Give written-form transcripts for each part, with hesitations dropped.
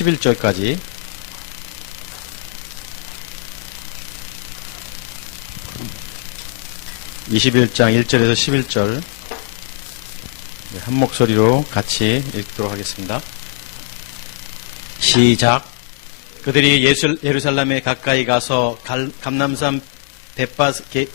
11절까지. 21장 1절에서 11절 한 목소리로 같이 읽도록 하겠습니다. 시작. 그들이 예루살렘에 가까이 가서 감람산 벳바스에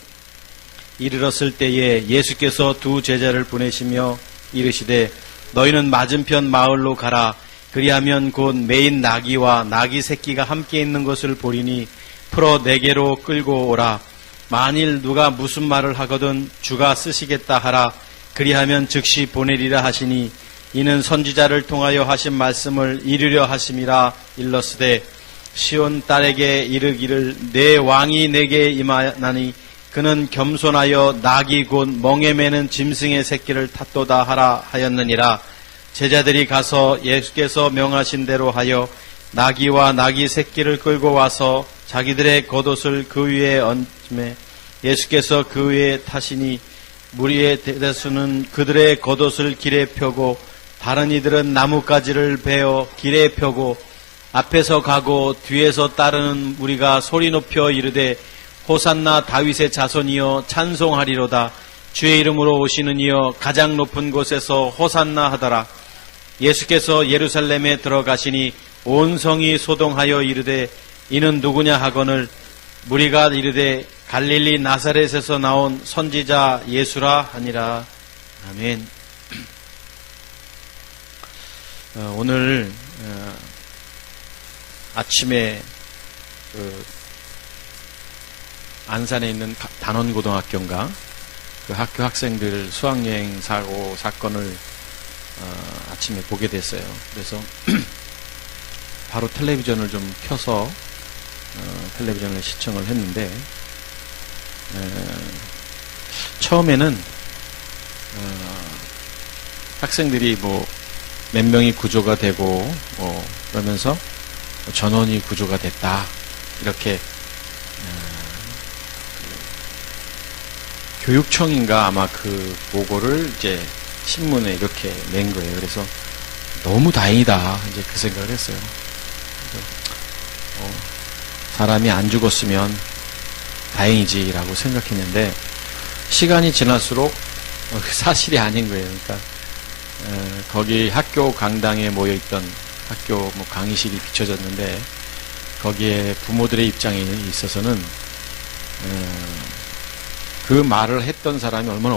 이르렀을 때에 예수께서 두 제자를 보내시며 이르시되 너희는 맞은편 마을로 가라. 그리하면 곧 매인 나귀와 나귀 새끼가 함께 있는 것을 보리니 풀어 내게로 끌고 오라. 만일 누가 무슨 말을 하거든 주가 쓰시겠다 하라. 그리하면 즉시 보내리라 하시니 이는 선지자를 통하여 하신 말씀을 이루려 하심이라. 일렀으되 시온 딸에게 이르기를 내 왕이 내게 임하나니 그는 겸손하여 나귀 곧 멍에 매는 짐승의 새끼를 탔도다 하라 하였느니라. 제자들이 가서 예수께서 명하신 대로 하여 나귀와 나귀 새끼를 끌고 와서 자기들의 겉옷을 그 위에 얹음에 예수께서 그 위에 타시니 무리의 대다수는 그들의 겉옷을 길에 펴고 다른 이들은 나뭇가지를 베어 길에 펴고 앞에서 가고 뒤에서 따르는 무리가 소리 높여 이르되 호산나 다윗의 자손이여 찬송하리로다. 주의 이름으로 오시는 이여 가장 높은 곳에서 호산나 하더라. 예수께서 예루살렘에 들어가시니 온 성이 소동하여 이르되 이는 누구냐 하거늘 무리가 이르되 갈릴리 나사렛에서 나온 선지자 예수라 하니라. 아멘. 오늘 아침에 안산에 있는 단원고등학교인가 그 학교 학생들 수학여행 사건을 아침에 보게 됐어요. 그래서 바로 텔레비전을 좀 켜서 텔레비전을 시청을 했는데 처음에는 학생들이 뭐 몇 명이 구조가 되고 그러면서 전원이 구조가 됐다 이렇게 교육청인가 아마 그 보고를 이제 신문에 이렇게 낸 거예요. 그래서 너무 다행이다 이제 그 생각을 했어요. 사람이 안 죽었으면 다행이지라고 생각했는데 시간이 지날수록 사실이 아닌 거예요. 그러니까 거기 학교 강당에 모여 있던 학교 뭐 강의실이 비춰졌는데 거기에 부모들의 입장에 있어서는 그 말을 했던 사람이 얼마나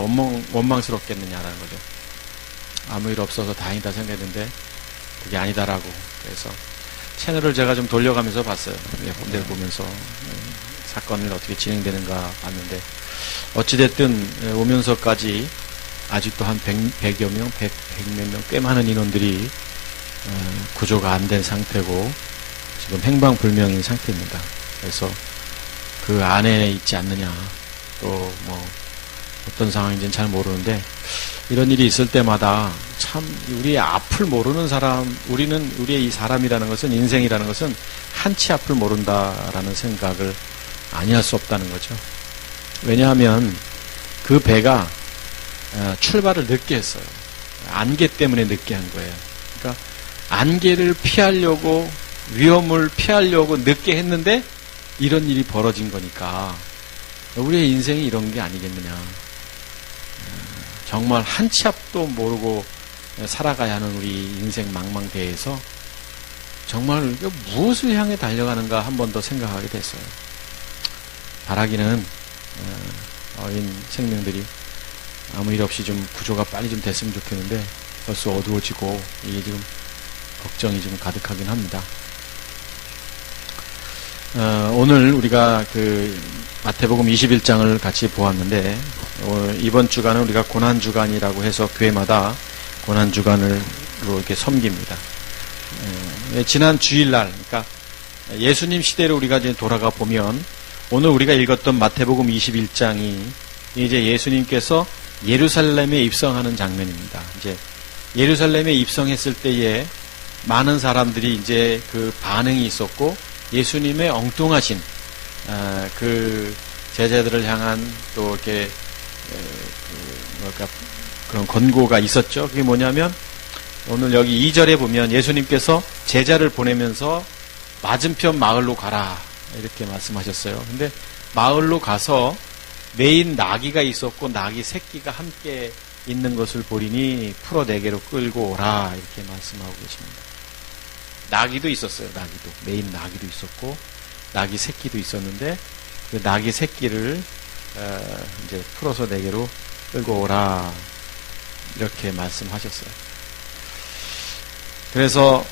원망스럽겠느냐라는 거죠. 아무 일 없어서 다행이다 생각했는데 그게 아니다라고. 그래서 채널을 제가 좀 돌려가면서 봤어요. 몇 군데를 보면서 사건을 어떻게 진행되는가 봤는데 어찌됐든 오면서까지 아직도 한 100여 명, 100몇 명, 꽤 많은 인원들이 구조가 안 된 상태고 지금 행방불명인 상태입니다. 그래서 그 안에 있지 않느냐, 또 뭐 어떤 상황인지는 잘 모르는데 이런 일이 있을 때마다 참 우리의 앞을 모르는 사람, 우리의 이 사람이라는 것은, 인생이라는 것은 한치 앞을 모른다라는 생각을 아니할 수 없다는 거죠. 왜냐하면 그 배가 출발을 늦게 했어요. 안개 때문에 늦게 한 거예요. 그러니까 안개를 피하려고, 위험을 피하려고 늦게 했는데 이런 일이 벌어진 거니까 우리의 인생이 이런 게 아니겠느냐. 정말 한치 앞도 모르고 살아가야 하는 우리 인생 망망대해에서 정말 무엇을 향해 달려가는가 한 번 더 생각하게 됐어요. 바라기는 어린 생명들이 아무 일 없이 좀 구조가 빨리 좀 됐으면 좋겠는데 벌써 어두워지고 이게 지금 걱정이 좀 가득하긴 합니다. 오늘 우리가 그 마태복음 21장을 같이 보았는데 이번 주간은 우리가 고난주간이라고 해서 교회마다 고난주간으로 이렇게 섬깁니다. 지난 주일날, 그러니까 예수님 시대로 우리가 이제 돌아가 보면 오늘 우리가 읽었던 마태복음 21장이 이제 예수님께서 예루살렘에 입성하는 장면입니다. 이제 예루살렘에 입성했을 때에 많은 사람들이 이제 그 반응이 있었고 예수님의 엉뚱하신 그 제자들을 향한 또 이렇게 그런 권고가 있었죠. 그게 뭐냐면 오늘 여기 2절에 보면 예수님께서 제자를 보내면서 맞은편 마을로 가라 이렇게 말씀하셨어요. 근데 마을로 가서 메인 나귀가 있었고 나귀 새끼가 함께 있는 것을 보리니 풀어 내게로 끌고 오라 이렇게 말씀하고 계십니다. 나귀도 있었어요. 나귀도 메인 나귀도 있었고 나귀 새끼도 있었는데 그 나귀 새끼를 이제 풀어서 내게로 끌고 오라 이렇게 말씀하셨어요. 그래서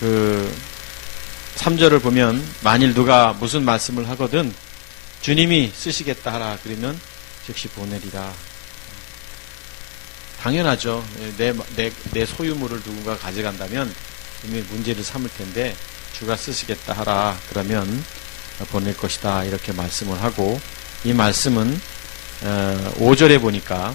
그 3절을 보면 만일 누가 무슨 말씀을 하거든 주님이 쓰시겠다 하라 그러면 즉시 보내리라. 당연하죠. 내 소유물을 누군가 가져간다면 이미 문제를 삼을 텐데 주가 쓰시겠다 하라 그러면 보낼 것이다 이렇게 말씀을 하고 이 말씀은 5절에 보니까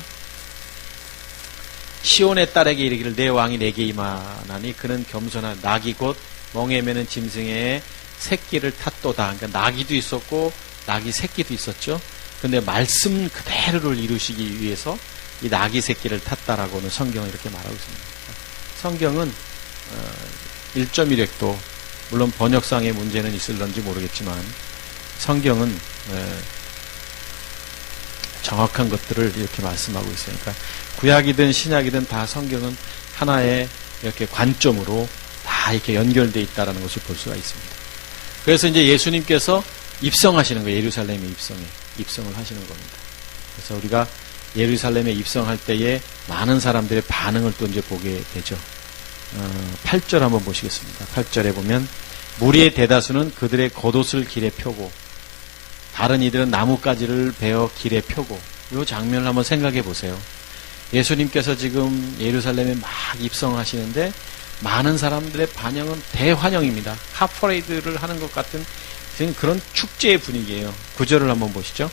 시온의 딸에게 이르기를 내 왕이 내게 임하나니 그는 겸손한 나귀 곧 멍에 매는 짐승의 새끼를 탔도다. 그러니까 나귀도 있었고 나귀 새끼도 있었죠. 근데 말씀 그대로를 이루시기 위해서 이 나귀 새끼를 탔다라고는 성경은 이렇게 말하고 있습니다. 성경은 1.1획도 물론 번역상의 문제는 있을런지 모르겠지만 성경은 정확한 것들을 이렇게 말씀하고 있어요. 그러니까 구약이든 신약이든 다 성경은 하나의 이렇게 관점으로 다 이렇게 연결되어 있다는 것을 볼 수가 있습니다. 그래서 이제 예수님께서 입성하시는 거예요. 예루살렘에 입성을 하시는 겁니다. 그래서 우리가 예루살렘에 입성할 때에 많은 사람들의 반응을 또 이제 보게 되죠. 8절 한번 보시겠습니다. 8절에 보면 무리의 대다수는 그들의 겉옷을 길에 펴고 다른 이들은 나뭇가지를 베어 길에 펴고 이 장면을 한번 생각해 보세요. 예수님께서 지금 예루살렘에 막 입성하시는데 많은 사람들의 반응은 대환영입니다. 카퍼레이드를 하는 것 같은 지금 그런 축제의 분위기예요. 9절을 한번 보시죠.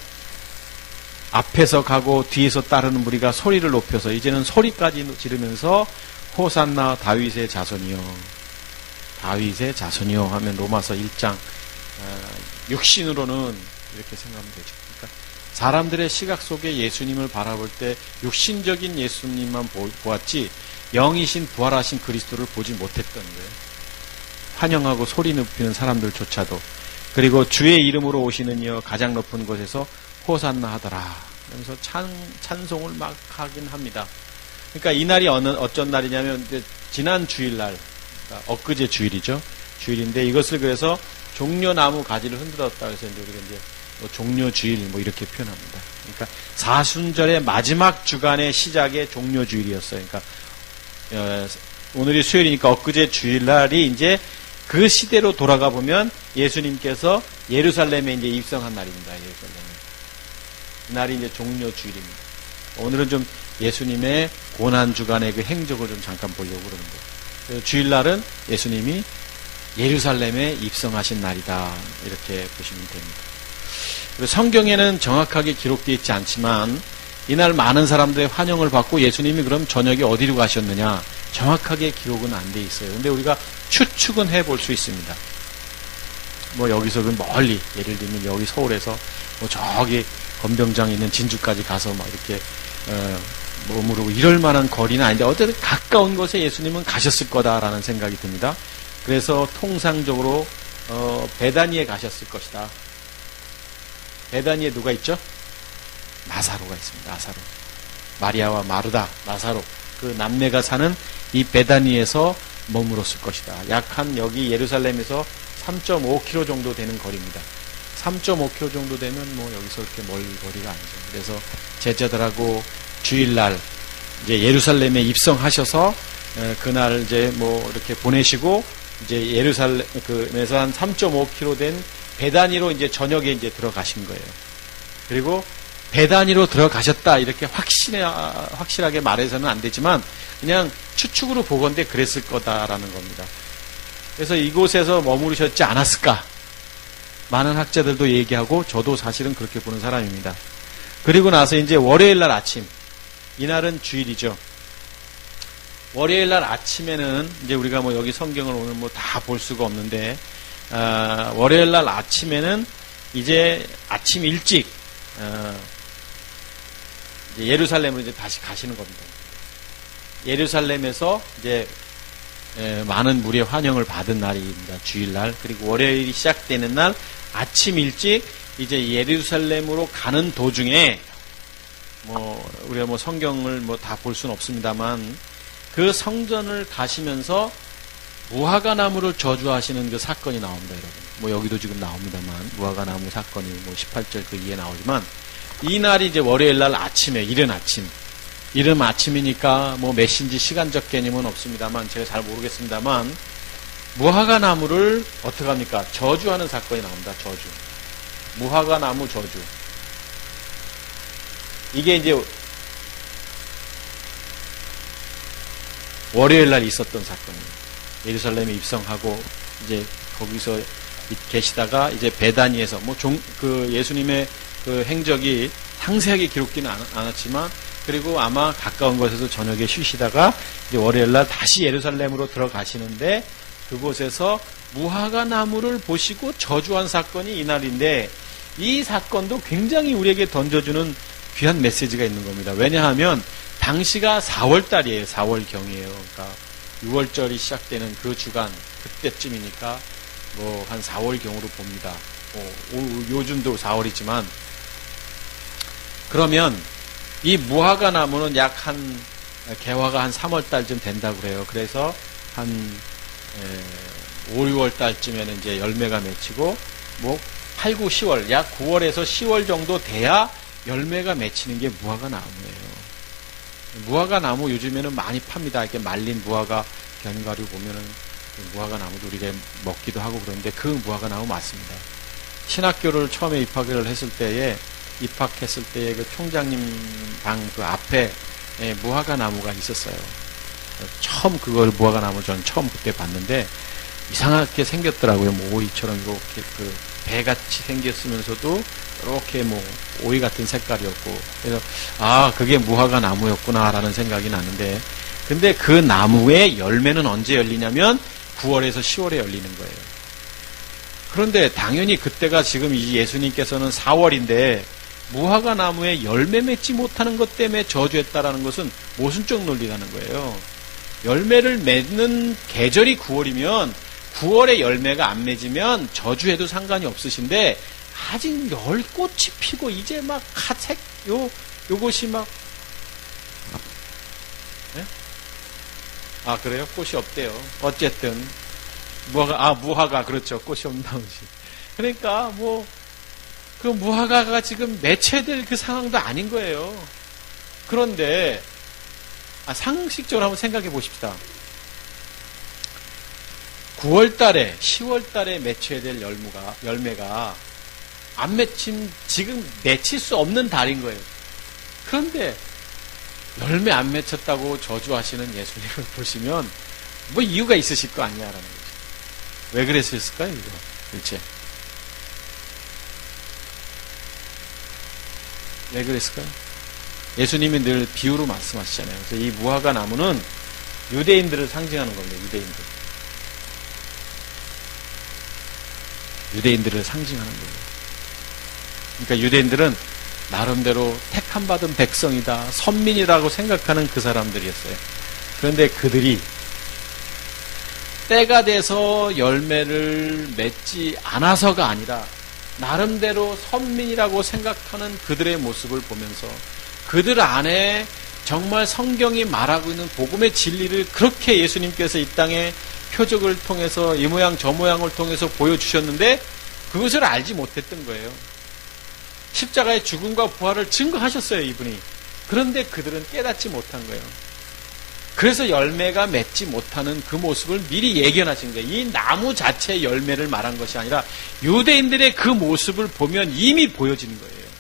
앞에서 가고 뒤에서 따르는 무리가 소리를 높여서 이제는 소리까지 지르면서 호산나 다윗의 자손이요. 다윗의 자손이요 하면 로마서 1장 육신으로는 이렇게 생각하면 되죠. 그러니까 사람들의 시각 속에 예수님을 바라볼 때 육신적인 예수님만 보았지 영이신 부활하신 그리스도를 보지 못했던 거예요. 환영하고 소리 높이는 사람들조차도 그리고 주의 이름으로 오시는 이여 가장 높은 곳에서 호산나 하더라. 그래서 찬송을 막 하긴 합니다. 그러니까 이 날이 어쩐 날이냐면 지난 주일날, 그러니까 엊그제 주일이죠. 주일인데 이것을 그래서 종려나무 가지를 흔들었다 해서 우리가 이제 종려주일 뭐 이렇게 표현합니다. 그러니까 사순절의 마지막 주간의 시작의 종려주일이었어요. 그러니까 오늘이 수요일이니까 엊그제 주일날이 이제 그 시대로 돌아가 보면 예수님께서 예루살렘에 이제 입성한 날입니다. 예루살렘에. 날이 이제 종려주일입니다. 오늘은 좀 예수님의 고난주간의 그 행적을 좀 잠깐 보려고 그러는 거예요. 그래서 주일날은 예수님이 예루살렘에 입성하신 날이다. 이렇게 보시면 됩니다. 그리고 성경에는 정확하게 기록되어 있지 않지만 이날 많은 사람들의 환영을 받고 예수님이 그럼 저녁에 어디로 가셨느냐 정확하게 기록은 안 돼 있어요. 근데 우리가 추측은 해볼 수 있습니다. 뭐 여기서 그 멀리 예를 들면 여기 서울에서 뭐 저기 건병장 있는 진주까지 가서 막 이렇게 머무르고 이럴 만한 거리는 아닌데 어쨌든 가까운 곳에 예수님은 가셨을 거다라는 생각이 듭니다. 그래서 통상적으로 베다니에 가셨을 것이다. 베다니에 누가 있죠? 나사로가 있습니다. 나사로. 마리아와 마르다, 나사로. 그 남매가 사는 이 베다니에서 머물었을 것이다. 약 한 여기 예루살렘에서 3.5km 정도 되는 거리입니다. 3.5km 정도 되면 뭐 여기서 그렇게 멀 거리가 아니죠. 그래서 제자들하고 주일날 이제 예루살렘에 입성하셔서 그날 이제 뭐 이렇게 보내시고 이제 예루살렘에서 한 3.5km 된 베다니로 이제 저녁에 이제 들어가신 거예요. 그리고 베다니로 들어가셨다 이렇게 확실하게 말해서는 안 되지만 그냥 추측으로 보건대 그랬을 거다라는 겁니다. 그래서 이곳에서 머무르셨지 않았을까? 많은 학자들도 얘기하고 저도 사실은 그렇게 보는 사람입니다. 그리고 나서 이제 월요일 날 아침, 이날은 주일이죠. 월요일 날 아침에는 이제 우리가 뭐 여기 성경을 오늘 뭐 다 볼 수가 없는데 월요일 날 아침에는 이제 아침 일찍 이제 예루살렘으로 이제 다시 가시는 겁니다. 예루살렘에서 이제 많은 무리의 환영을 받은 날입니다. 주일날. 그리고 월요일이 시작되는 날 아침 일찍 이제 예루살렘으로 가는 도중에 우리가 성경을 다 볼 수는 없습니다만 그 성전을 가시면서 무화과나무를 저주하시는 그 사건이 나옵니다, 여러분. 여기도 지금 나옵니다만 무화과나무 사건이 18절 그 이에 나오지만 이 날이 이제 월요일 날 아침에 이른 아침이니까 몇인지 시간적 개념은 없습니다만 제가 잘 모르겠습니다만 무화과나무를 어떻게 합니까? 저주하는 사건이 나옵니다. 저주. 무화과나무 저주. 이게 이제 월요일 날 있었던 사건이에요. 예루살렘에 입성하고 이제 거기서 계시다가 이제 베다니에서 예수님의 그 행적이 상세하게 기록되는 않았지만 그리고 아마 가까운 곳에서 저녁에 쉬시다가 이제 월요일 날 다시 예루살렘으로 들어가시는데 그곳에서 무화과나무를 보시고 저주한 사건이 이날인데 이 사건도 굉장히 우리에게 던져주는 귀한 메시지가 있는 겁니다. 왜냐하면 당시가 4월달이에요. 4월경이에요. 그러니까 6월절이 시작되는 그 주간 그때쯤이니까 한 4월경으로 봅니다. 요즘도 4월이지만 그러면 이 무화과나무는 개화가 한 3월달쯤 된다고 그래요. 그래서 한 5, 6월달쯤에는 이제 열매가 맺히고 8, 9, 10월 약 9월에서 10월 정도 돼야 열매가 맺히는 게 무화과나무예요. 무화과나무 요즘에는 많이 팝니다. 이렇게 말린 무화과 견과류 보면은 무화과나무도 우리가 먹기도 하고 그런데 그 무화과나무 맞습니다. 신학교를 처음에 입학했을 때에 그 총장님 방 그 앞에 무화과나무가 있었어요. 처음 그걸 무화과나무 전 처음 그때 봤는데 이상하게 생겼더라고요. 오이처럼 이렇게 그 배같이 생겼으면서도 이렇게 오이 같은 색깔이었고 그래서 그게 무화과나무였구나라는 생각이 나는데 근데 그 나무의 열매는 언제 열리냐면 9월에서 10월에 열리는 거예요. 그런데 당연히 그때가 지금 이 예수님께서는 4월인데 무화과나무에 열매 맺지 못하는 것 때문에 저주했다라는 것은 모순적 논리라는 거예요. 열매를 맺는 계절이 9월이면 9월에 열매가 안 맺으면 저주해도 상관이 없으신데 아직 열꽃이 피고 이제 막 요것이 막 네? 그래요? 꽃이 없대요. 어쨌든 무화과 그렇죠. 꽃이 없나 보지. 그러니까 그 무화과가 지금 매체될 그 상황도 아닌 거예요. 그런데 상식적으로 한번 생각해 보십시다. 9월 달에 10월 달에 맺혀야 될 열매가 안 맺힌 지금 맺힐 수 없는 달인 거예요. 그런데 열매 안 맺혔다고 저주하시는 예수님을 보시면 이유가 있으실 거 아니냐라는 거죠. 왜 그랬을까요, 이거 일체? 왜 그랬을까요? 예수님이 늘 비유로 말씀하시잖아요. 그래서 이 무화과 나무는 유대인들을 상징하는 겁니다. 유대인들을 상징하는 거예요. 그러니까 유대인들은 나름대로 택함받은 백성이다, 선민이라고 생각하는 그 사람들이었어요. 그런데 그들이 때가 돼서 열매를 맺지 않아서가 아니라 나름대로 선민이라고 생각하는 그들의 모습을 보면서 그들 안에 정말 성경이 말하고 있는 복음의 진리를 그렇게 예수님께서 이 땅에 표적을 통해서 이 모양 저 모양을 통해서 보여주셨는데 그것을 알지 못했던 거예요. 십자가의 죽음과 부활을 증거하셨어요, 이분이. 그런데 그들은 깨닫지 못한 거예요. 그래서 열매가 맺지 못하는 그 모습을 미리 예견하신 거예요. 이 나무 자체의 열매를 말한 것이 아니라 유대인들의 그 모습을 보면 이미 보여지는 거예요.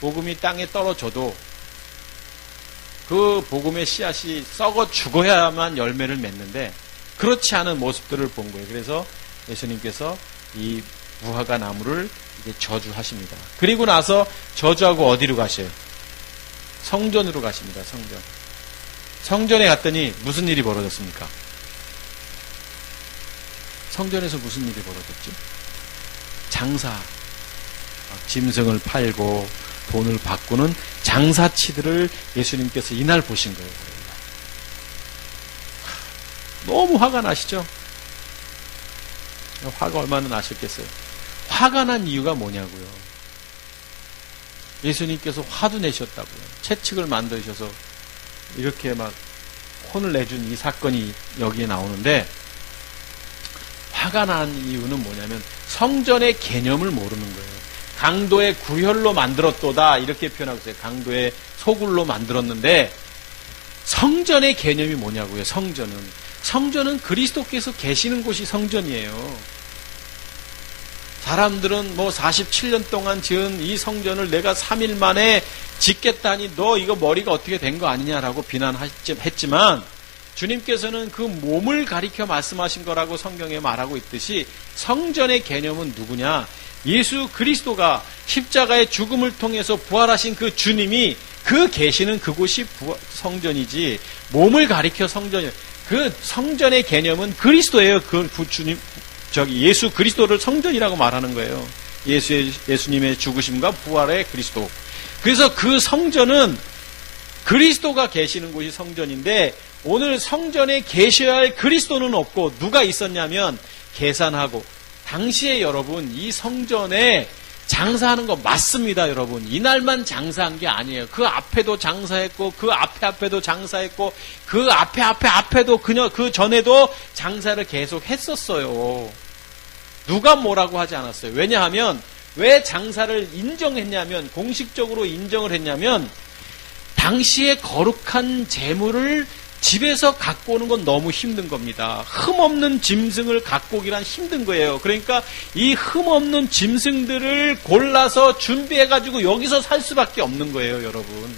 복음이 땅에 떨어져도 그 복음의 씨앗이 썩어 죽어야만 열매를 맺는데 그렇지 않은 모습들을 본 거예요. 그래서 예수님께서 이 무화과 나무를 이제 저주하십니다. 그리고 나서 저주하고 어디로 가셔요? 성전으로 가십니다. 성전에 갔더니 무슨 일이 벌어졌습니까? 성전에서 무슨 일이 벌어졌지? 장사, 짐승을 팔고 돈을 바꾸는 장사치들을 예수님께서 이날 보신 거예요. 너무 화가 나시죠? 화가 얼마나 나셨겠어요? 화가 난 이유가 뭐냐고요. 예수님께서 화도 내셨다고요. 채찍을 만드셔서 이렇게 막 혼을 내준 이 사건이 여기에 나오는데, 화가 난 이유는 뭐냐면 성전의 개념을 모르는 거예요. 강도의 구혈로 만들었도다 이렇게 표현하고 있어요. 강도의 소굴로 만들었는데 성전의 개념이 뭐냐고요. 성전은 그리스도께서 계시는 곳이 성전이에요. 사람들은 47년 동안 지은 이 성전을 내가 3일 만에 짓겠다니 너 이거 머리가 어떻게 된 거 아니냐라고 비난했지만, 주님께서는 그 몸을 가리켜 말씀하신 거라고 성경에 말하고 있듯이 성전의 개념은 누구냐? 예수 그리스도가 십자가의 죽음을 통해서 부활하신 그 주님이 그 계시는 그곳이 성전이지, 몸을 가리켜 성전이에요. 그 성전의 개념은 그리스도예요. 그 주님, 예수 그리스도를 성전이라고 말하는 거예요. 예수님의 죽으심과 부활의 그리스도. 그래서 그 성전은 그리스도가 계시는 곳이 성전인데, 오늘 성전에 계셔야 할 그리스도는 없고 누가 있었냐면 계산하고, 당시에 여러분 이 성전에 장사하는 거 맞습니다. 여러분 이날만 장사한 게 아니에요. 그 앞에도 장사했고 그 앞에도 장사했고 그 앞에도 그 전에도 장사를 계속 했었어요. 누가 뭐라고 하지 않았어요. 왜냐하면 왜 장사를 인정했냐면, 공식적으로 인정을 했냐면, 당시에 거룩한 재물을 집에서 갖고 오는 건 너무 힘든 겁니다. 흠없는 짐승을 갖고 오기란 힘든 거예요. 그러니까 이 흠없는 짐승들을 골라서 준비해가지고 여기서 살 수밖에 없는 거예요, 여러분.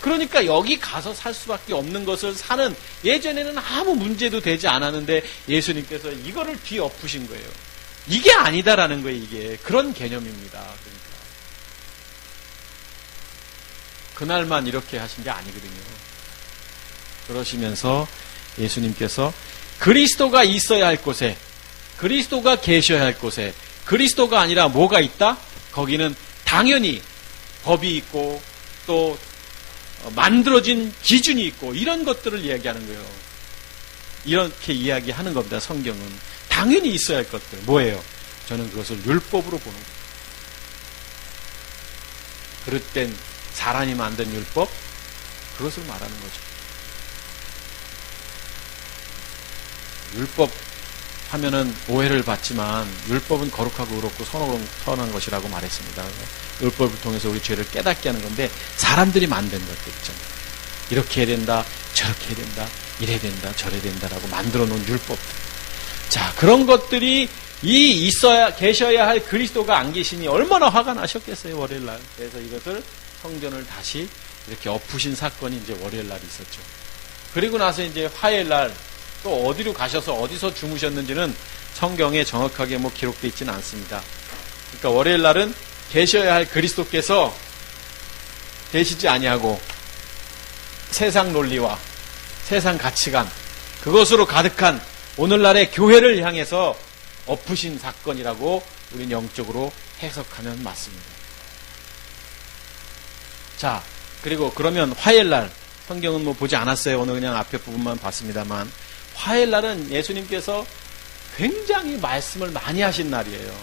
그러니까 여기 가서 살 수밖에 없는 것을 사는, 예전에는 아무 문제도 되지 않았는데 예수님께서 이거를 뒤엎으신 거예요. 이게 아니다라는 거예요, 이게. 그런 개념입니다. 그러니까. 그날만 이렇게 하신 게 아니거든요. 그러시면서 예수님께서 그리스도가 있어야 할 곳에, 그리스도가 계셔야 할 곳에 그리스도가 아니라 뭐가 있다? 거기는 당연히 법이 있고 또 만들어진 기준이 있고 이런 것들을 이야기하는 거예요. 이렇게 이야기하는 겁니다. 성경은. 당연히 있어야 할 것들. 뭐예요? 저는 그것을 율법으로 보는 거예요. 그릇된 사람이 만든 율법, 그것을 말하는 거죠. 율법 하면은 오해를 받지만 율법은 거룩하고 의롭고 선한 것이라고 말했습니다. 율법을 통해서 우리 죄를 깨닫게 하는 건데, 사람들이 만든 것들 있잖아요. 이렇게 해야 된다, 저렇게 해야 된다, 이래야 된다, 저래야 된다라고 만들어 놓은 율법들. 자, 그런 것들이 계셔야 할 그리스도가 안 계시니 얼마나 화가 나셨겠어요, 월요일날. 그래서 이것을 성전을 다시 이렇게 엎으신 사건이 이제 월요일날이 있었죠. 그리고 나서 이제 화요일날 또 어디로 가셔서 어디서 주무셨는지는 성경에 정확하게 기록되어 있지는 않습니다. 그러니까 월요일 날은 계셔야 할 그리스도께서 계시지 아니하고 세상 논리와 세상 가치관, 그것으로 가득한 오늘날의 교회를 향해서 엎으신 사건이라고 우리는 영적으로 해석하면 맞습니다. 자, 그리고 그러면 화요일 날, 성경은 보지 않았어요. 오늘 그냥 앞에 부분만 봤습니다만, 화요일 날은 예수님께서 굉장히 말씀을 많이 하신 날이에요.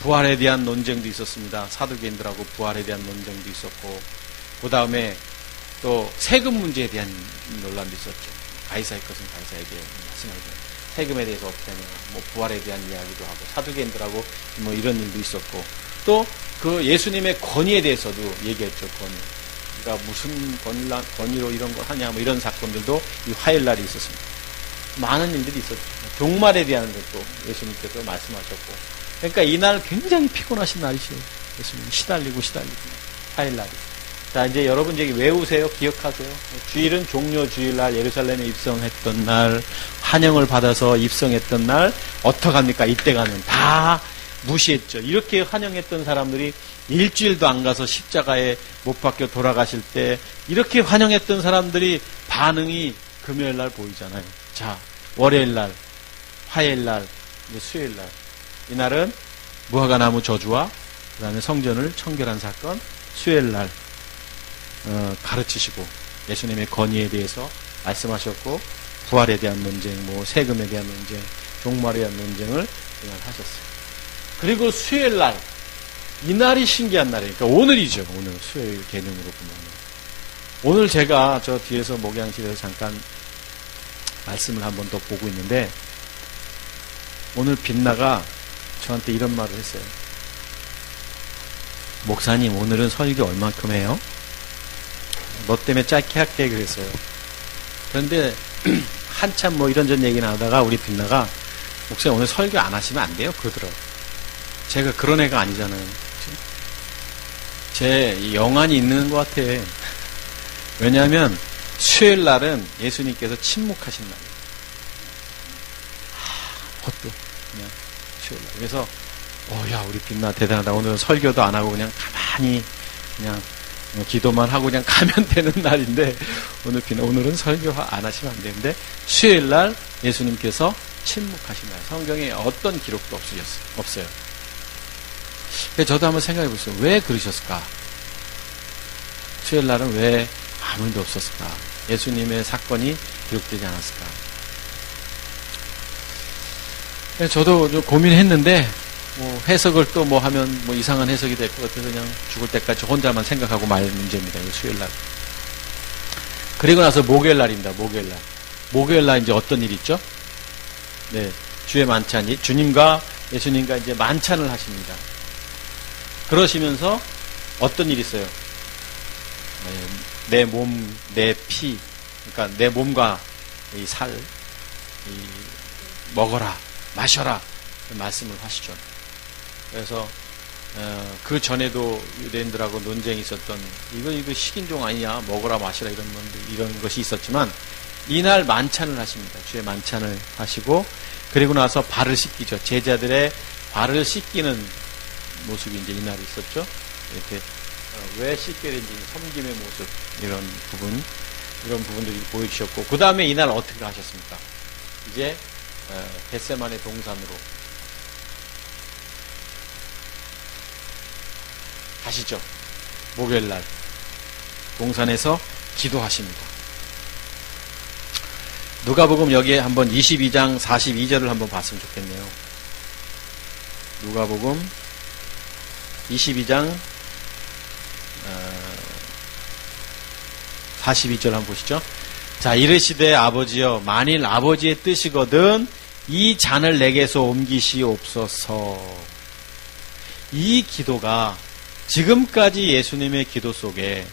부활에 대한 논쟁도 있었습니다. 사두개인들하고 부활에 대한 논쟁도 있었고, 그 다음에 또 세금 문제에 대한 논란도 있었죠. 가이사의 것은 가이사에게 말씀하죠. 세금에 대해서 어떻게 하냐, 부활에 대한 이야기도 하고, 사두개인들하고 이런 일도 있었고, 또 그 예수님의 권위에 대해서도 얘기했죠. 권위. 그러니까 무슨 권위로 이런 거 하냐, 이런 사건들도 이 화요일 날이 있었습니다. 많은 일들이 있었죠. 종말에 대한 것도 예수님께서 말씀하셨고, 그러니까 이날 굉장히 피곤하신 날이시에요. 예수님 시달리고 화요일 날이. 자, 이제 여러분 여기 외우세요. 기억하세요. 주일은 종려 주일날, 예루살렘에 입성했던 날, 환영을 받아서 입성했던 날, 어떡합니까? 이때 가면 다 무시했죠. 이렇게 환영했던 사람들이 일주일도 안 가서 십자가에 못 박혀 돌아가실 때, 이렇게 환영했던 사람들이 반응이 금요일 날 보이잖아요. 자, 월요일 날, 화요일 날, 수요일 날. 이날은 무화과나무 저주와 그 다음에 성전을 청결한 사건, 수요일날 가르치시고 예수님의 권위에 대해서 말씀하셨고 부활에 대한 논쟁, 뭐 세금에 대한 논쟁, 종말에 대한 논쟁을 그냥 하셨어요. 그리고 수요일날 이날이 신기한 날이에요. 그러니까 오늘이죠. 오늘 수요일 개념으로 보면 오늘 제가 저 뒤에서 목양실에서 잠깐 말씀을 한번 더 보고 있는데 오늘 빛나가 저한테 이런 말을 했어요. 목사님 오늘은 설교 얼만큼 해요? 너 때문에 짧게 할게 그랬어요. 그런데 한참 뭐 이런저런 얘기나 하다가 우리 빛나가 목사님 오늘 설교 안 하시면 안 돼요? 그러더라고요. 제가 그런 애가 아니잖아요. 제 영안이 있는 것 같아. 왜냐하면 수요일 날은 예수님께서 침묵하신 날이에요. 그것도 그냥 수요일 날. 그래서 야 우리 빛나 대단하다. 오늘 설교도 안 하고 그냥 가만히 그냥 기도만 하고 그냥 가면 되는 날인데 오늘은 설교 안 하시면 안 되는데 수요일 날 예수님께서 침묵하신 날. 성경에 어떤 기록도 없어요. 그래서 저도 한번 생각해 보세요. 왜 그러셨을까? 수요일 날은 왜 아무 일도 없었을까? 예수님의 사건이 기록되지 않았을까? 저도 좀 고민했는데 뭐 해석을 또 뭐 하면 뭐 이상한 해석이 될 것 같아서 그냥 죽을 때까지 혼자만 생각하고 말 문제입니다. 수요일 날. 그리고 나서 목요일 날입니다. 목요일 날 이제 어떤 일이 있죠? 네, 주의 만찬이 주님과 예수님과 이제 만찬을 하십니다. 그러시면서 어떤 일이 있어요? 내 몸, 내 피, 그러니까 내 몸과 이 살, 먹어라, 마셔라 말씀을 하시죠. 그래서 그 전에도 유대인들하고 논쟁이 있었던 이거 식인종 아니냐, 먹어라 마시라 이런 것이 있었지만 이날 만찬을 하십니다. 주의 만찬을 하시고 그리고 나서 발을 씻기죠. 제자들의 발을 씻기는 모습이 이제 이날 있었죠. 이렇게 왜 씻게 된지 섬김의 모습 이런 부분들이 보여주셨고 그 다음에 이날 어떻게 하셨습니까? 이제 겟세마네 동산으로 가시죠. 목요일 날 동산에서 기도하십니다. 누가복음 여기에 한번 22장 42절을 한번 봤으면 좋겠네요. 누가복음 22장 42절 한번 보시죠. 자, 이르시되 아버지여 만일 아버지의 뜻이거든 이 잔을 내게서 옮기시옵소서. 이 기도가 지금까지 예수님의 기도 속에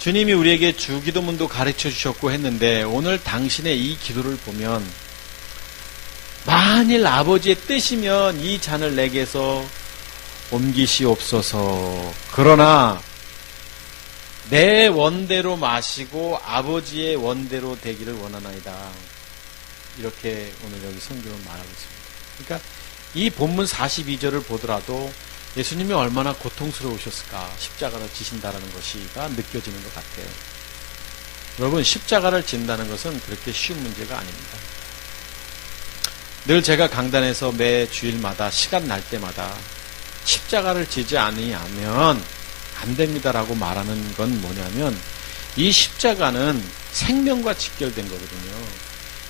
주님이 우리에게 주기도문도 가르쳐 주셨고 했는데 오늘 당신의 이 기도를 보면 만일 아버지의 뜻이면 이 잔을 내게서 옮기시옵소서. 그러나 내 원대로 마시고 아버지의 원대로 되기를 원하나이다. 이렇게 오늘 여기 성경은 말하고 있습니다. 그러니까 이 본문 42절을 보더라도 예수님이 얼마나 고통스러우셨을까. 십자가를 지신다는 것이가 느껴지는 것 같아요. 여러분, 십자가를 진다는 것은 그렇게 쉬운 문제가 아닙니다. 늘 제가 강단에서 매 주일마다 시간 날 때마다 십자가를 지지 아니하면 안 됩니다라고 말하는 건 뭐냐면 이 십자가는 생명과 직결된 거거든요.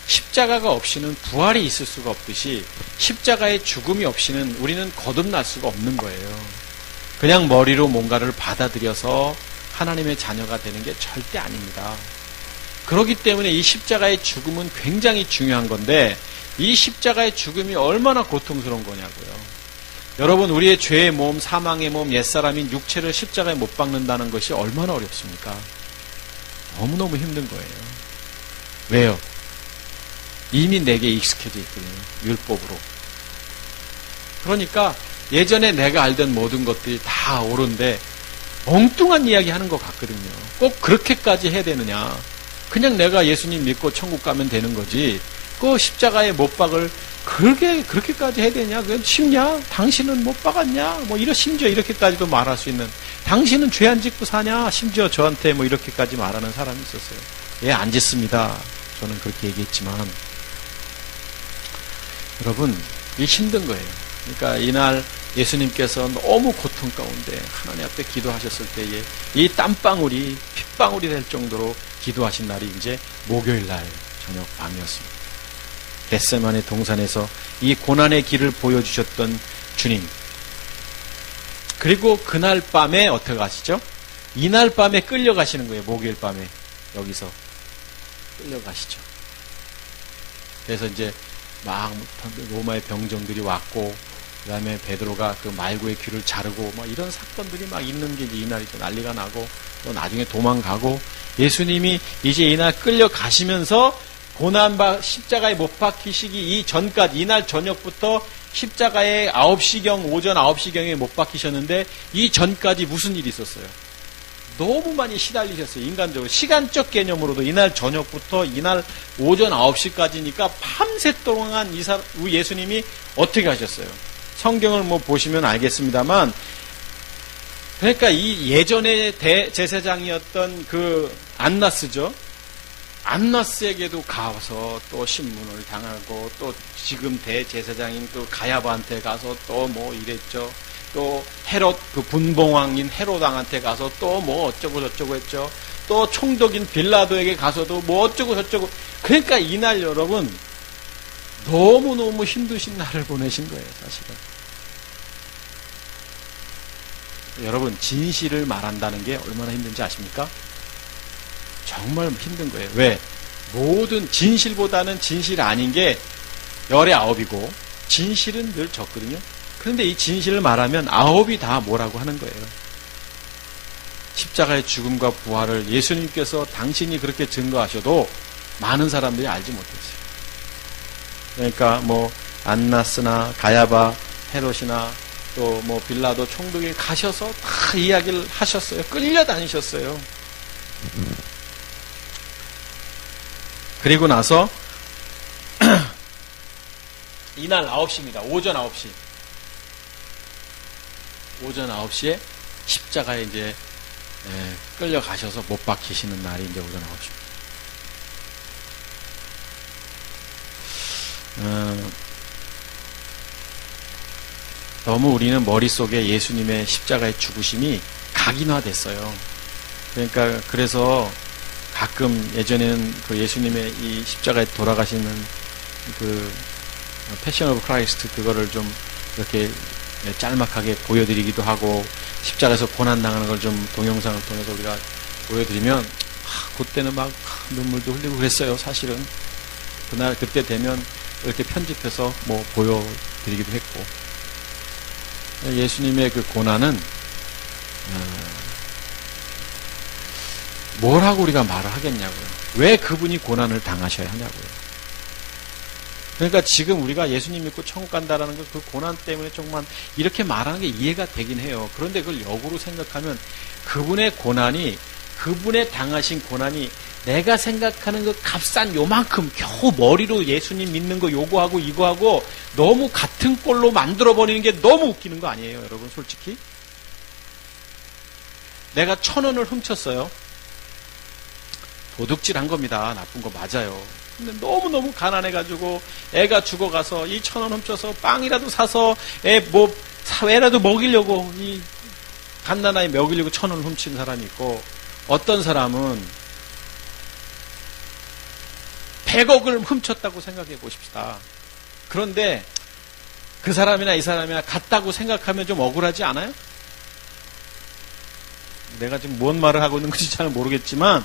십자가가 없이는 부활이 있을 수가 없듯이 십자가의 죽음이 없이는 우리는 거듭날 수가 없는 거예요. 그냥 머리로 뭔가를 받아들여서 하나님의 자녀가 되는 게 절대 아닙니다. 그렇기 때문에 이 십자가의 죽음은 굉장히 중요한 건데 이 십자가의 죽음이 얼마나 고통스러운 거냐고요. 여러분, 우리의 죄의 몸, 사망의 몸, 옛사람인 육체를 십자가에 못 박는다는 것이 얼마나 어렵습니까? 너무너무 힘든 거예요. 왜요? 이미 내게 익숙해져 있거든요. 율법으로. 그러니까 예전에 내가 알던 모든 것들이 다 옳은데 엉뚱한 이야기 하는 것 같거든요. 꼭 그렇게까지 해야 되느냐. 그냥 내가 예수님 믿고 천국 가면 되는 거지. 그 십자가에 못 박을 그렇게까지 해야 되냐? 그건 쉽냐? 당신은 못 박았냐? 심지어 이렇게까지도 말할 수 있는, 당신은 죄 안 짓고 사냐? 심지어 저한테 이렇게까지 말하는 사람이 있었어요. 예, 안 짓습니다. 저는 그렇게 얘기했지만. 여러분, 이게 힘든 거예요. 그러니까 이날 예수님께서 너무 고통 가운데 하나님 앞에 기도하셨을 때에 이 땀방울이 핏방울이 될 정도로 기도하신 날이 이제 목요일 날 저녁 밤이었습니다. 겟세마네 동산에서 이 고난의 길을 보여주셨던 주님. 그리고 그날 밤에 어떻게 하시죠? 이날 밤에 끌려가시는 거예요. 목요일 밤에 여기서 끌려가시죠. 그래서 이제 막 로마의 병정들이 왔고, 그 다음에 베드로가 그 말고의 귀를 자르고 막 이런 사건들이 막 있는 게 이제 이날이죠. 난리가 나고 또 나중에 도망가고, 예수님이 이제 이날 끌려가시면서 고난받 십자가에 못 박히시기 이전까지, 이날 저녁부터 십자가에 9시경, 오전 9시경에 못 박히셨는데 이 전까지 무슨 일이 있었어요? 너무 많이 시달리셨어요. 인간적으로. 시간적 개념으로도 이날 저녁부터 이날 오전 9시까지니까 밤새 동안 예수님이 어떻게 하셨어요? 성경을 뭐 보시면 알겠습니다만, 그러니까 이 예전에 대제사장이었던 그 안나스죠. 안나스에게도 가서 또 신문을 당하고, 또 지금 대제사장인 또 가야바한테 가서 또 뭐 이랬죠. 또 헤롯, 그 분봉왕인 헤롯왕한테 가서 또 뭐 어쩌고 저쩌고 했죠. 또 총독인 빌라도에게 가서도 뭐 어쩌고 저쩌고. 그러니까 이날 여러분 너무너무 힘드신 날을 보내신 거예요, 사실은. 여러분, 진실을 말한다는 게 얼마나 힘든지 아십니까? 정말 힘든 거예요. 왜? 모든 진실보다는 진실 아닌 게 열의 9이고 진실은 늘 적거든요. 그런데 이 진실을 말하면 9이 다 뭐라고 하는 거예요. 십자가의 죽음과 부활을 예수님께서 당신이 그렇게 증거하셔도 많은 사람들이 알지 못했어요. 그러니까 뭐 안나스나 가야바, 헤롯이나 또 뭐 빌라도 총독에 가셔서 다 이야기를 하셨어요. 끌려다니셨어요. 그리고 나서 이날 9시입니다. 오전 9시. 오전 9시에 십자가에 이제 끌려가셔서 못 박히시는 날이 이제 오전 9시입니다. 너무 우리는 머릿속에 예수님의 십자가의 죽으심이 각인화됐어요. 그러니까 그래서 가끔 예전에는 그 예수님의 이 십자가에 돌아가시는 그 패션 오브 크라이스트 그거를 좀 이렇게 짤막하게 보여드리기도 하고, 십자가에서 고난당하는 걸 좀 동영상을 통해서 우리가 보여드리면 그때는 막 눈물도 흘리고 그랬어요. 사실은 그때 되면 이렇게 편집해서 뭐 보여드리기도 했고, 예수님의 그 고난은 뭐라고 우리가 말을 하겠냐고요. 왜 그분이 고난을 당하셔야 하냐고요. 그러니까 지금 우리가 예수님 믿고 천국 간다라는 그 고난 때문에 정말 이렇게 말하는 게 이해가 되긴 해요. 그런데 그걸 역으로 생각하면 그분의 고난이, 그분의 당하신 고난이 내가 생각하는 그 값싼 요만큼 겨우 머리로 예수님 믿는 거 요구하고 이거하고 너무 같은 꼴로 만들어버리는 게 너무 웃기는 거 아니에요, 여러분, 솔직히? 내가 1,000원을 훔쳤어요. 도둑질 한 겁니다. 나쁜 거 맞아요. 근데 너무너무 가난해가지고 애가 죽어가서 이 1,000원 훔쳐서 빵이라도 사서 애라도 먹이려고, 이 갓난아이 먹이려고 1,000원을 훔친 사람이 있고, 어떤 사람은 100억을 훔쳤다고 생각해 보십시다. 그런데 그 사람이나 이 사람이나 같다고 생각하면 좀 억울하지 않아요? 내가 지금 뭔 말을 하고 있는 건지 잘 모르겠지만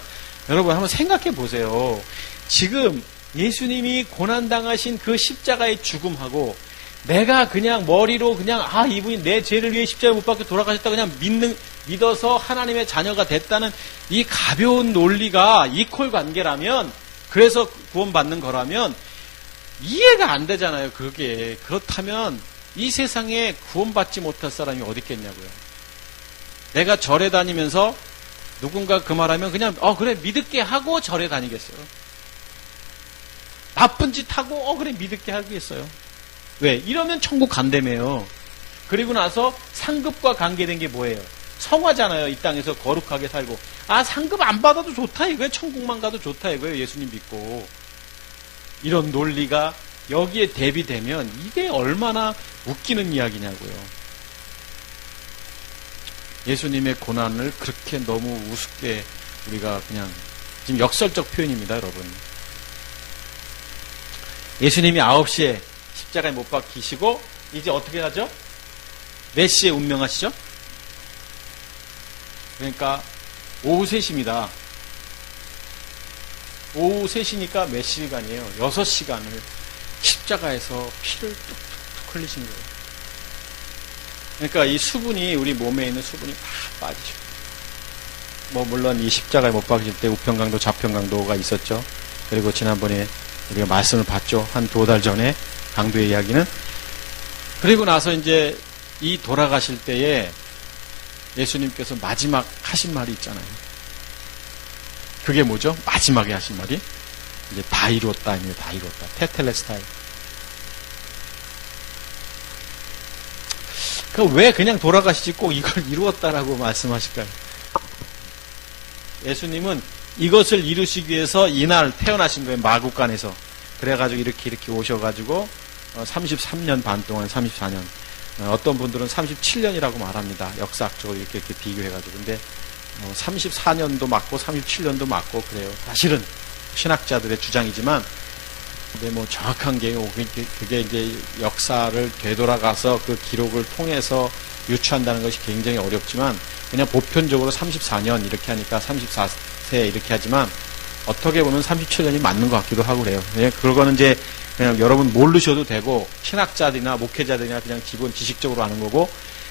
여러분 한번 생각해 보세요. 지금 예수님이 고난당하신 그 십자가의 죽음하고 내가 그냥 머리로 그냥 이분이 내 죄를 위해 십자가에 못 박혀 돌아가셨다 그냥 믿어서 하나님의 자녀가 됐다는 이 가벼운 논리가 이퀄 관계라면, 그래서 구원받는 거라면 이해가 안 되잖아요. 그게 그렇다면 이 세상에 구원받지 못할 사람이 어디 있겠냐고요. 내가 절에 다니면서 누군가 그 말하면 그냥 그래 믿을게 하고 절에 다니겠어요? 나쁜 짓 하고 그래 믿을게 하겠어요? 왜? 이러면 천국 간다며요. 그리고 나서 상급과 관계된 게 뭐예요? 성화잖아요. 이 땅에서 거룩하게 살고. 상급 안 받아도 좋다 이거예요. 천국만 가도 좋다 이거예요. 예수님 믿고. 이런 논리가 여기에 대비되면 이게 얼마나 웃기는 이야기냐고요. 예수님의 고난을 그렇게 너무 우습게 우리가 그냥, 지금 역설적 표현입니다, 여러분. 예수님이 9시에 십자가에 못 박히시고 이제 어떻게 하죠? 몇 시에 운명하시죠? 그러니까 오후 3시입니다. 오후 3시니까 몇 시간이에요? 6시간을 십자가에서 피를 뚝뚝뚝 흘리신 거예요. 그러니까 이 수분이, 우리 몸에 있는 수분이 다 빠지죠. 뭐 물론 이 십자가에 못 박히실 때 우편강도 좌편강도가 있었죠. 그리고 지난번에 우리가 말씀을 봤죠. 한 2달 전에 강도의 이야기는. 그리고 나서 이제 이 돌아가실 때에 예수님께서 마지막 하신 말이 있잖아요. 그게 뭐죠? 마지막에 하신 말이 이제 다 이루었다 아닙니다. 다 이루었다. 테텔레스타이. 그 왜 그냥 돌아가시지 꼭 이걸 이루었다라고 말씀하실까요? 예수님은 이것을 이루시기 위해서 이날 태어나신 거예요. 마국간에서. 그래가지고 이렇게 오셔가지고 33년 반 동안, 34년. 어떤 분들은 37년이라고 말합니다. 역사학적으로 이렇게 비교해가지고. 근데 34년도 맞고 37년도 맞고 그래요. 사실은 신학자들의 주장이지만, 근데 뭐 정확한 게 그게 이제 역사를 되돌아가서 그 기록을 통해서 유추한다는 것이 굉장히 어렵지만, 그냥 보편적으로 34년 이렇게 하니까 34세 이렇게 하지만 어떻게 보면 37년이 맞는 것 같기도 하고 그래요. 그거는 이제 그냥 여러분 모르셔도 되고, 신학자들이나 목회자들이나 그냥 기본 지식적으로 아는 거고.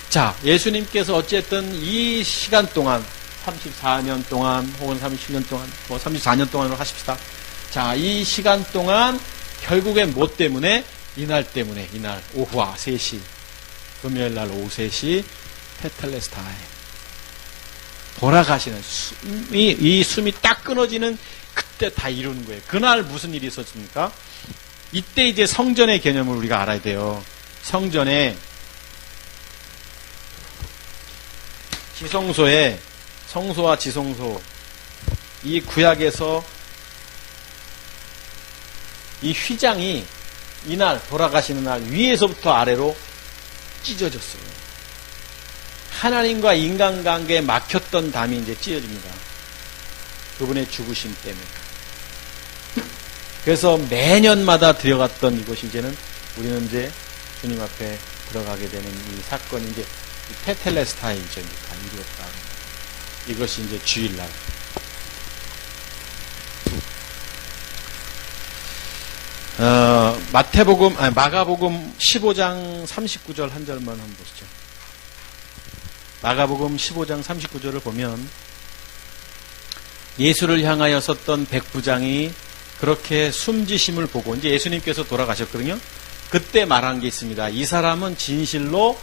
자, 예수님께서 어쨌든 이 시간 동안 34년 동안 혹은 37년 동안 뭐 34년 동안으로 하십시다. 자, 이 시간 동안 결국엔 뭐 때문에? 이날 때문에, 이날 오후와 3시, 금요일 날 오후 3시 테텔레스타이, 돌아가시는 이 숨이 딱 끊어지는 그때 다 이루는 거예요. 그날 무슨 일이 있었습니까? 이때 이제 성전의 개념을 우리가 알아야 돼요. 성전에 지성소에, 성소와 지성소, 이 구약에서 이 휘장이 이날 돌아가시는 날 위에서부터 아래로 찢어졌어요. 하나님과 인간관계에 막혔던 담이 이제 찢어집니다. 그분의 죽으심 때문에. 그래서 매년마다 들여갔던 이곳이 이제는, 우리는 이제 주님 앞에 들어가게 되는 이 사건이 이제 테텔레스타이죠. 다 이루었다. 이것이 이제 주일날. 마가복음 15장 39절 한 절만 한번 보시죠. 마가복음 15장 39절을 보면 예수를 향하여 섰던 백부장이 그렇게 숨지심을 보고, 이제 예수님께서 돌아가셨거든요. 그때 말한 게 있습니다. 이 사람은 진실로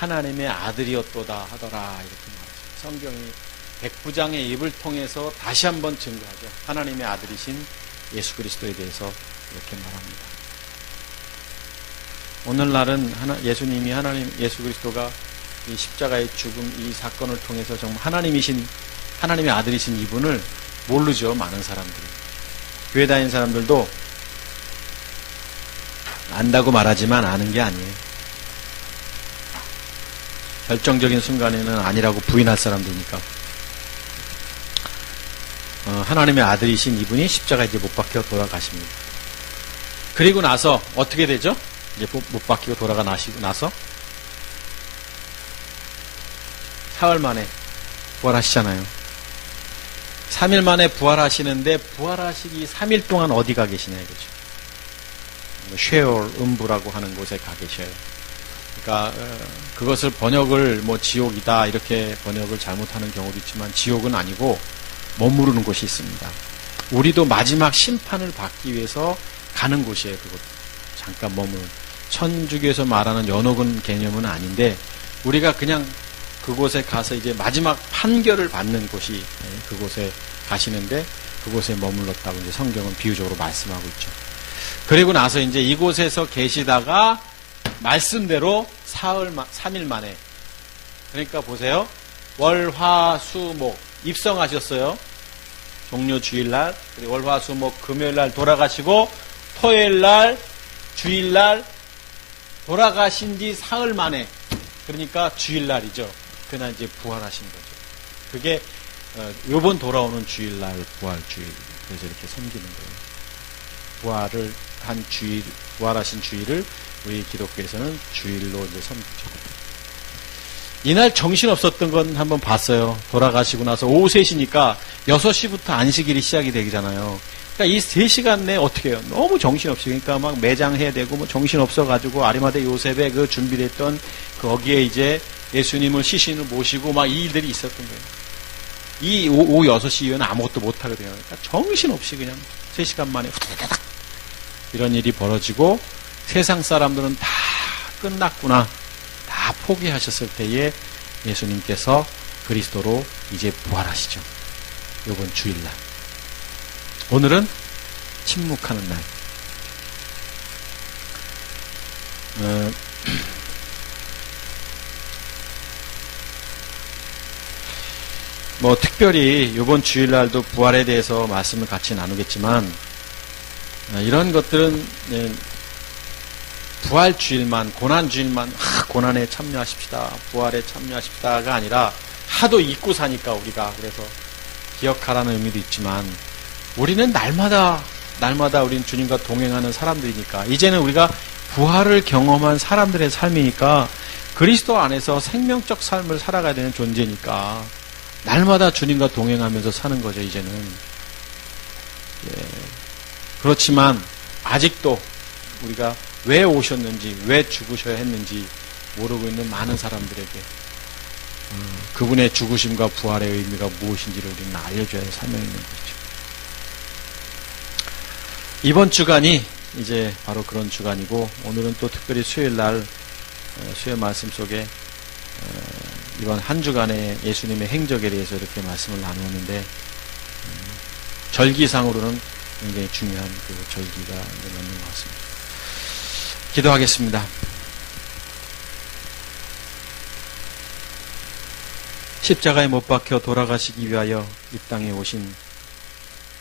하나님의 아들이었도다 하더라, 이렇게 말하죠. 성경이 백부장의 입을 통해서 다시 한번 증거하죠. 하나님의 아들이신 예수 그리스도에 대해서 이렇게 말합니다. 오늘날은 예수님이, 예수 그리스도가 이 십자가의 죽음, 이 사건을 통해서 정말 하나님의 아들이신 이분을 모르죠, 많은 사람들이. 교회 다니는 사람들도 안다고 말하지만 아는 게 아니에요. 결정적인 순간에는 아니라고 부인할 사람들이니까. 하나님의 아들이신 이분이 십자가에 이제 못 박혀 돌아가십니다. 그리고 나서 어떻게 되죠? 이제 못 박히고 돌아가 나서 사흘 만에 부활하시잖아요. 3일 만에 부활하시는데, 부활하시기 3일 동안 어디 가 계시냐 이거죠. 쉐올 음부라고 하는 곳에 가 계셔요. 그러니까 그것을 번역을 뭐 지옥이다 이렇게 번역을 잘못하는 경우도 있지만, 지옥은 아니고 머무르는 곳이 있습니다. 우리도 마지막 심판을 받기 위해서 가는 곳이에요. 그곳 잠깐 머무는, 천주교에서 말하는 연옥은 개념은 아닌데, 우리가 그냥 그곳에 가서 이제 마지막 판결을 받는 곳이, 그곳에 가시는데 그곳에 머물렀다고 이제 성경은 비유적으로 말씀하고 있죠. 그리고 나서 이제 이곳에서 계시다가 말씀대로 3일 만에, 그러니까 보세요. 월, 화, 수, 목 입성하셨어요. 종료 주일날. 월, 화, 수, 목 금요일날 돌아가시고 토요일날 주일날 돌아가신 지 사흘 만에, 그러니까 주일날이죠. 그날 이제 부활하신 거죠. 그게 요번 돌아오는 주일날 부활주일. 그래서 이렇게 섬기는 거예요. 부활하신 주일을 우리 기독교에서는 주일로 이제 섬기죠. 이날 정신없었던 건 한번 봤어요. 돌아가시고 나서 오후 3시니까 6시부터 안식일이 시작이 되잖아요. 그러니까 이 3시간 내에 어떻게 해요? 너무 정신없이. 그러니까 막 매장해야 되고, 뭐 정신없어가지고 아리마대 요셉의 그 준비됐던 거기에 이제 예수님을 시신을 모시고 막 이 일들이 있었던 거예요. 이 오후 6시 이후에는 아무것도 못하거든요. 그러니까 정신없이 그냥 3시간 만에 후다닥 이런 일이 벌어지고 세상 사람들은 다 끝났구나. 다 포기하셨을 때에 예수님께서 그리스도로 이제 부활하시죠. 이번 주일날. 오늘은 침묵하는 날. 뭐 특별히 이번 주일날도 부활에 대해서 말씀을 같이 나누겠지만 이런 것들은 부활주일만, 고난주일만 고난에 참여하십시다, 부활에 참여하십시다가 아니라 하도 잊고 사니까 우리가, 그래서 기억하라는 의미도 있지만 우리는 날마다 우리는 주님과 동행하는 사람들이니까, 이제는 우리가 부활을 경험한 사람들의 삶이니까 그리스도 안에서 생명적 삶을 살아가야 되는 존재니까 날마다 주님과 동행하면서 사는 거죠, 이제는. 그렇지만 아직도 우리가 왜 오셨는지, 왜 죽으셔야 했는지 모르고 있는 많은 사람들에게 그분의 죽으심과 부활의 의미가 무엇인지를 우리는 알려줘야 할 사명이 있는 것이죠. 이번 주간이 이제 바로 그런 주간이고, 오늘은 또 특별히 수요일날 수요 말씀 속에 이번 한 주간의 예수님의 행적에 대해서 이렇게 말씀을 나누었는데, 절기상으로는 굉장히 중요한 그 절기가 있는 것 같습니다. 기도하겠습니다. 십자가에 못 박혀 돌아가시기 위하여 이 땅에 오신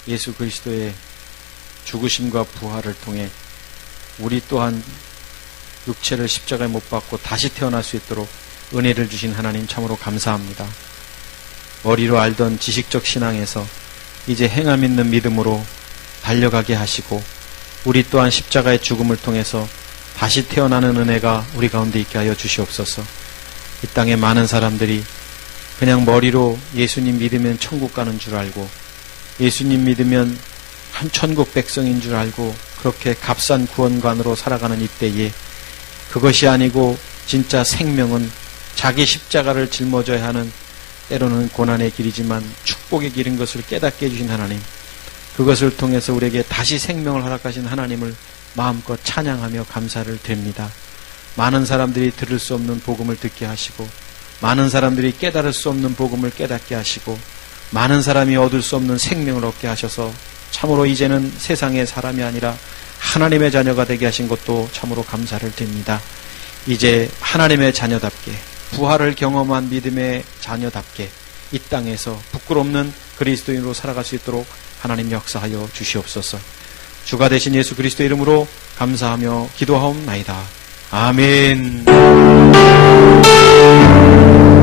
예수 그리스도의 죽으심과 부활을 통해 우리 또한 육체를 십자가에 못 박고 다시 태어날 수 있도록 은혜를 주신 하나님 참으로 감사합니다. 머리로 알던 지식적 신앙에서 이제 행함 있는 믿음으로 달려가게 하시고, 우리 또한 십자가의 죽음을 통해서 다시 태어나는 은혜가 우리 가운데 있게 하여 주시옵소서. 이 땅에 많은 사람들이 그냥 머리로 예수님 믿으면 천국 가는 줄 알고, 예수님 믿으면 한 천국 백성인 줄 알고 그렇게 값싼 구원관으로 살아가는 이때에 그것이 아니고 진짜 생명은 자기 십자가를 짊어져야 하는, 때로는 고난의 길이지만 축복의 길인 것을 깨닫게 해주신 하나님, 그것을 통해서 우리에게 다시 생명을 허락하신 하나님을 마음껏 찬양하며 감사를 드립니다. 많은 사람들이 들을 수 없는 복음을 듣게 하시고, 많은 사람들이 깨달을 수 없는 복음을 깨닫게 하시고, 많은 사람이 얻을 수 없는 생명을 얻게 하셔서 참으로 이제는 세상의 사람이 아니라 하나님의 자녀가 되게 하신 것도 참으로 감사를 드립니다. 이제 하나님의 자녀답게, 부활을 경험한 믿음의 자녀답게 이 땅에서 부끄럽는 그리스도인으로 살아갈 수 있도록 하나님 역사하여 주시옵소서. 주가 되신 예수 그리스도 이름으로 감사하며 기도하옵나이다. 아멘.